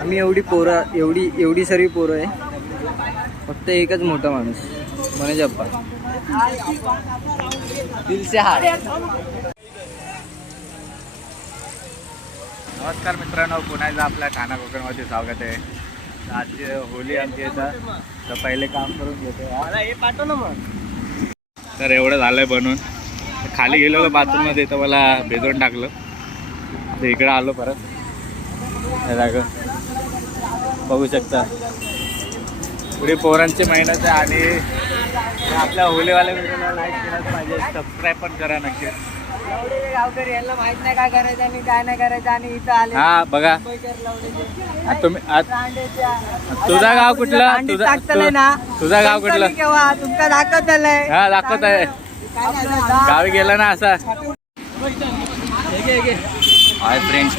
आम्ही एवढी पोरं एवढी एवढी सर्व पोरं आहे. फक्त एकच मोठा माणूस मनोज अप्पा. दिलसे हार. नमस्कार मित्रांनो पुण्याचा आपल्या ठाणा कोकणमध्ये स्वागत आहे. तर आजची होली आमची येतात तर पहिले काम करून घेतो. हे पाठव ना मग तर एवढं झालंय बनून. खाली गेलो बाथरूममध्ये तर मला भेदून टाकलं. तर इकडं आलो परत. हे जागं बघू शकता. पुढे पोरांची मेहनत आहे आणि आपल्या होलीवाल्या व्हिडिओला लाईक केलाच पाहिजे. सबस्क्राईब पण करा नक्की. लवडेचे गावकरी यांना माहीत नाही काय करायचं आणि काय नाही करायचं आणि इथं आले हा बघा. आ, तुम्ही आ. तुझा गाव कुठलं? तुझा- तु- तुझा गाव कुठलं? केव्हा? तुमका दाखवत आलंय हा दाखवत आहे गावी गेला ना असा. हाय फ्रेंड्स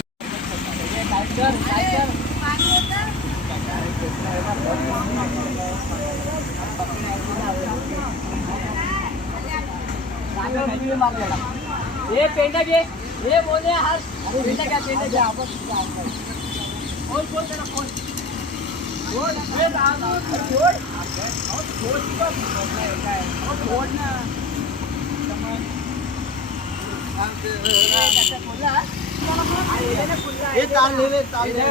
हे पेंडा घे. हे बोले हा. पेंडा घ्या पेंडा घ्या. फोन फोन करा फोन फोन हे राजू फोन फोन फोन ना हे चालले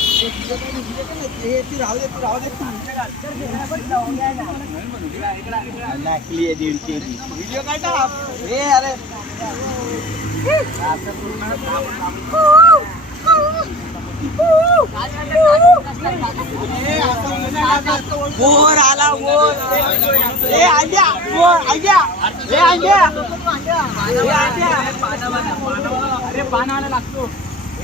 रे चालले व्हिडिओ काढा हे अरे बोर आला बोर ए आंड्या बोर आंड्या ए आंड्या ए आंड्या अरे पान आला लागतो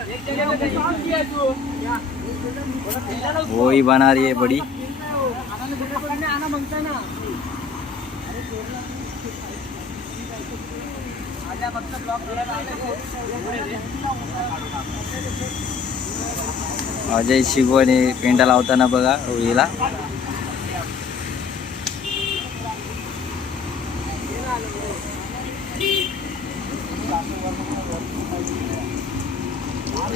आंड्या वही बना रही है बड़ी। अजय शिगवणे पेंडा लावताना बघा होळीला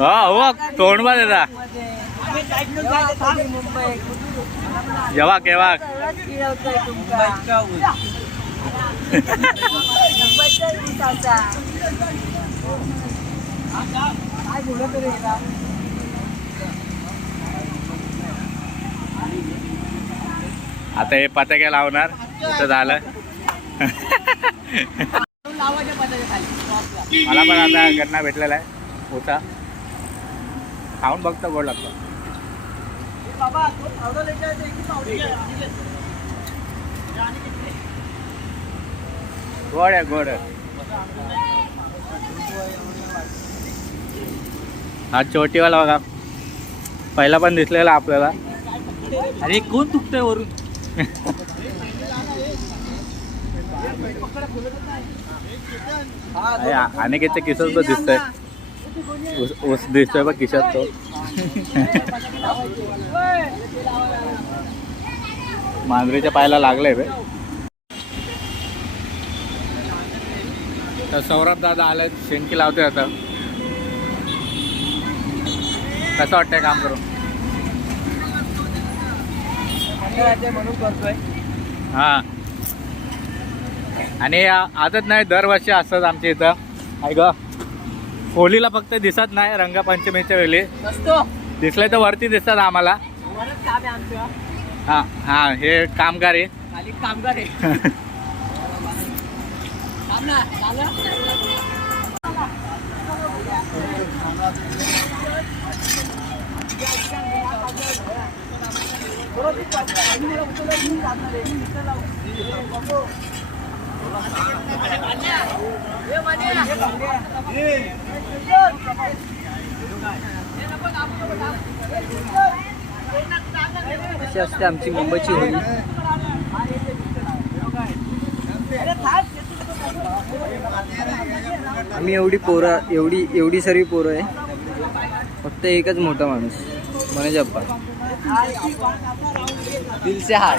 हो तोंड बा दादा जेव्हा केव्हा आता हे पताक्या लावणार इथं झालं. मला पण आता गन्ना भेटलेला आहे होता. खाऊन बघतो गोड लागतो. गोड आहे गोड. आहे हा छोटीवाला बघा. पहिला पण दिसलेला आपल्याला. अरे कोण तुकतोय वरून? अनेकेच्या किशात तो दिसतोय. ऊस ऊस दिसतोय बघ किशात तो. मांजरीच्या पायाला लागलंय बे. तर सौरभ दादा आले शेणकी लावते आता. कसं वाटतंय काम करून? म्हणून करतोय. हा. आणि आजच नाही दरवर्षी असतात आमच्या इथं. ऐक होलीला फक्त दिसत नाही रंगपंचमीच्या वेळी. दिसले तर वरती दिसतात आम्हाला. वरच काम आहे आमचं. हा हा हे कामगार आहे. खाली कामगार आहे. थांब ना झालं? अशी असते आमची मुंबईची होळी. आम्ही एवढी पोरं एवढी एवढी सर्व पोरं आहे. फक्त एकच मोठा माणूस मनोज अप्पा दिलसे हार.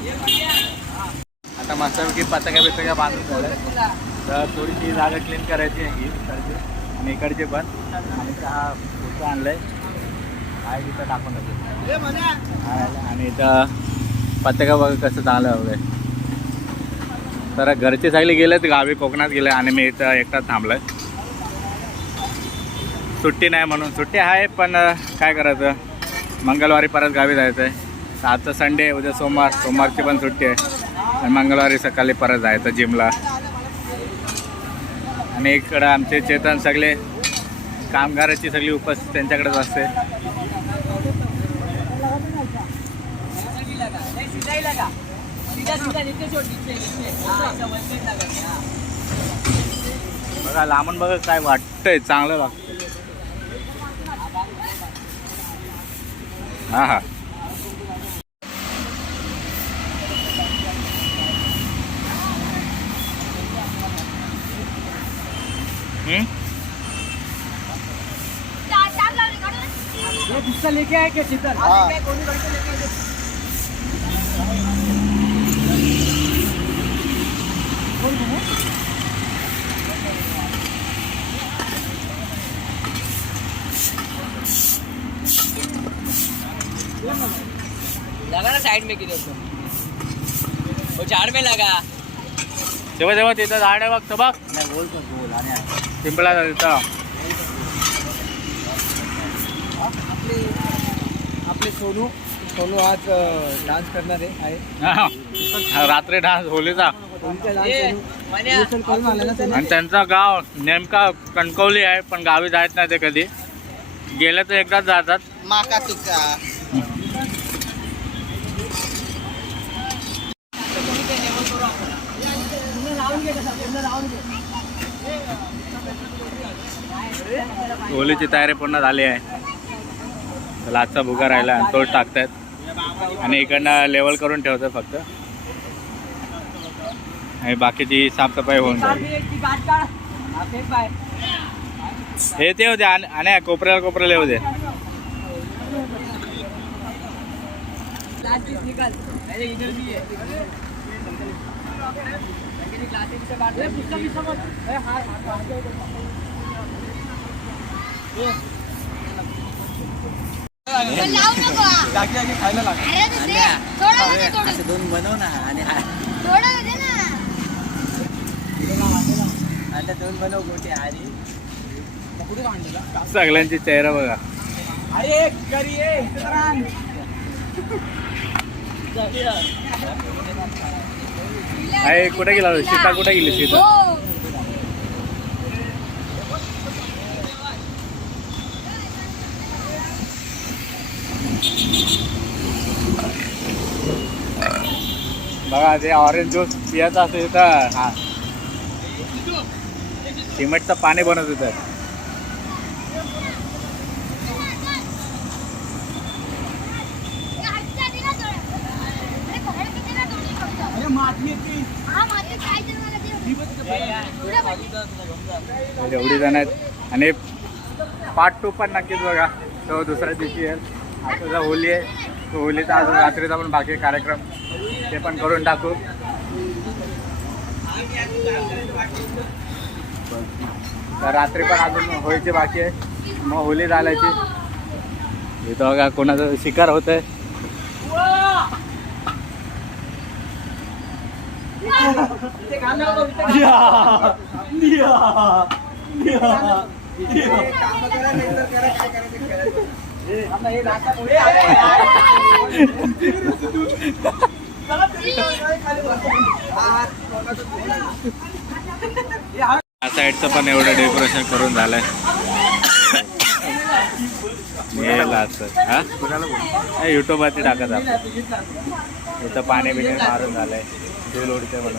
आता मस्तपैकी पताका बितका बांधून झालं तर थोडीशी जागा क्लीन करायची आहे ही इकडची आणि इकडची पण. आणि हा फोटो आणलाय. आहे तिथं टाकून आणि इथं पताका बघा कसं चांगलं वगैरे तर घरचे सगळे गेलेत गावी कोकणात गेले आणि मी इथं एकटाच थांबलोय. सुट्टी नाही म्हणून. सुट्टी आहे पण काय करायचं? मंगळवारी परत गावी जायचं आहे आजचा संडे उद्या सोमवार. सोमवारची पण सुट्टी आहे. आणि मंगळवारी सकाळी परत जायचं जिमला. आणि इकडं आमचे चेतन सगळे कामगाराची सगळी उपस्थित त्यांच्याकडेच असते. बघा लांबून बघा काय वाटतंय चांगलं लागतं हां हां. हम्म? लेके आए क्या शीतल लगा ना साइड में किधर तो वो झाड़ में लगा। तेव्हा तेव्हा तिथं झाड आहे बघ तो बघ बोल तो बोल आणि पिंपळा तिथं आपले आपले सोनू सोनू आज डान्स करणार आहे. हा. रात्री डान्स होलीचा. आणि त्यांचं गाव नेमका कणकवली आहे पण गावी जायत नाही ते कधी. गेले तर एकदाच जातात. माका टिक्का होलीची तयारी पूर्ण झाली आहे. तर आजचा भुगा राहिला आणि तोच टाकतायत. आणि इकडनं लेवल करून ठेवतात फक्त. आणि बाकीची साफसफाई होऊन जाईल. हे ते होते आणि आणि कोपऱ्याला कोपऱ्याला येऊ दे. निकल है जागी जागी खायला थोडं दोन बनव ना. आणि थोडं दे ना. आता दोन बनव मोठे आणि कुठे काढलेला सगळ्यांची चेहरा बघा. अरे घरी. आहे कुठे गेला? सीता कुठे गेली सीता? हो. बघा ते ऑरेंज ज्यूस पियाचा असेल तर हा. सिमेंटचं पाणी बनवत होतं माती म्हणजे एवढी जण आहेत. आणि पार्ट टू पण नक्कीच बघा. तो दुसऱ्या दिवशी येईल. आता जर होली आहे तो होलीचा अजून रात्रीचा पण बाकी कार्यक्रम. ते पण करून टाकू. तर रात्री पण अजून होळीची बाकी आहे. मग होली झाल्याची. इथं बघा कोणाचं शिकार होत आहे साईडचं पण एवढं डेकोरेशन करून झालंय. हे? लास्ट युट्यूबवरती टाकत आपण इथं पाणी बिणी मारून झालंय. ಜೈಲು ಹೊಡಿತೇವೆ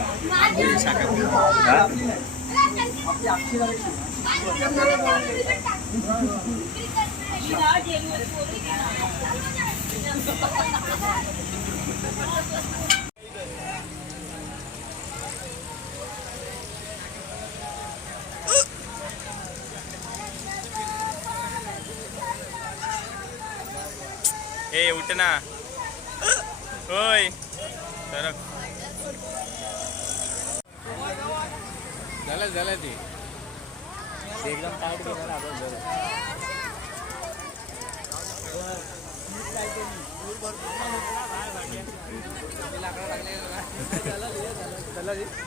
ಏ ಊಟನಾ ಓಯ್ ಸರಕ್ झालं झालं ते. एकदम टाईट केलं ना आपण जरा.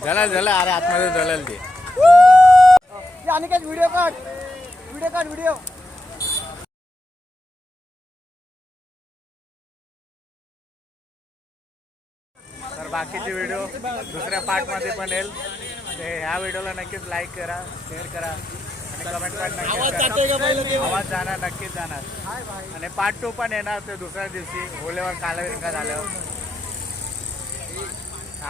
झालं झालं. अरे आतमध्ये झालं ते. अनिकेत व्हिडिओ काढ. व्हिडिओ काढ व्हिडिओ तर बाकीचे व्हिडिओ दुसऱ्या पार्टमध्ये पण येईल. ते ह्या व्हिडिओला नक्कीच लाईक करा शेअर करा आणि कमेंट पण नक्कीच करा. आवाज जाणार नक्कीच जाणार. आणि पार्ट टू पण येणार ते दुसऱ्या दिवशी होलीवर कालविरंगा झाल्यावर.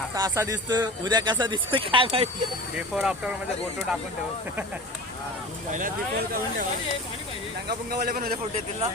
आता असा दिसतोय उद्या कसा दिसतोय काय माहिती? बिफोर आफ्टरमध्ये फोटो टाकून ठेवू. रंगापुंगावाले पण उद्या फोटो येतील ना?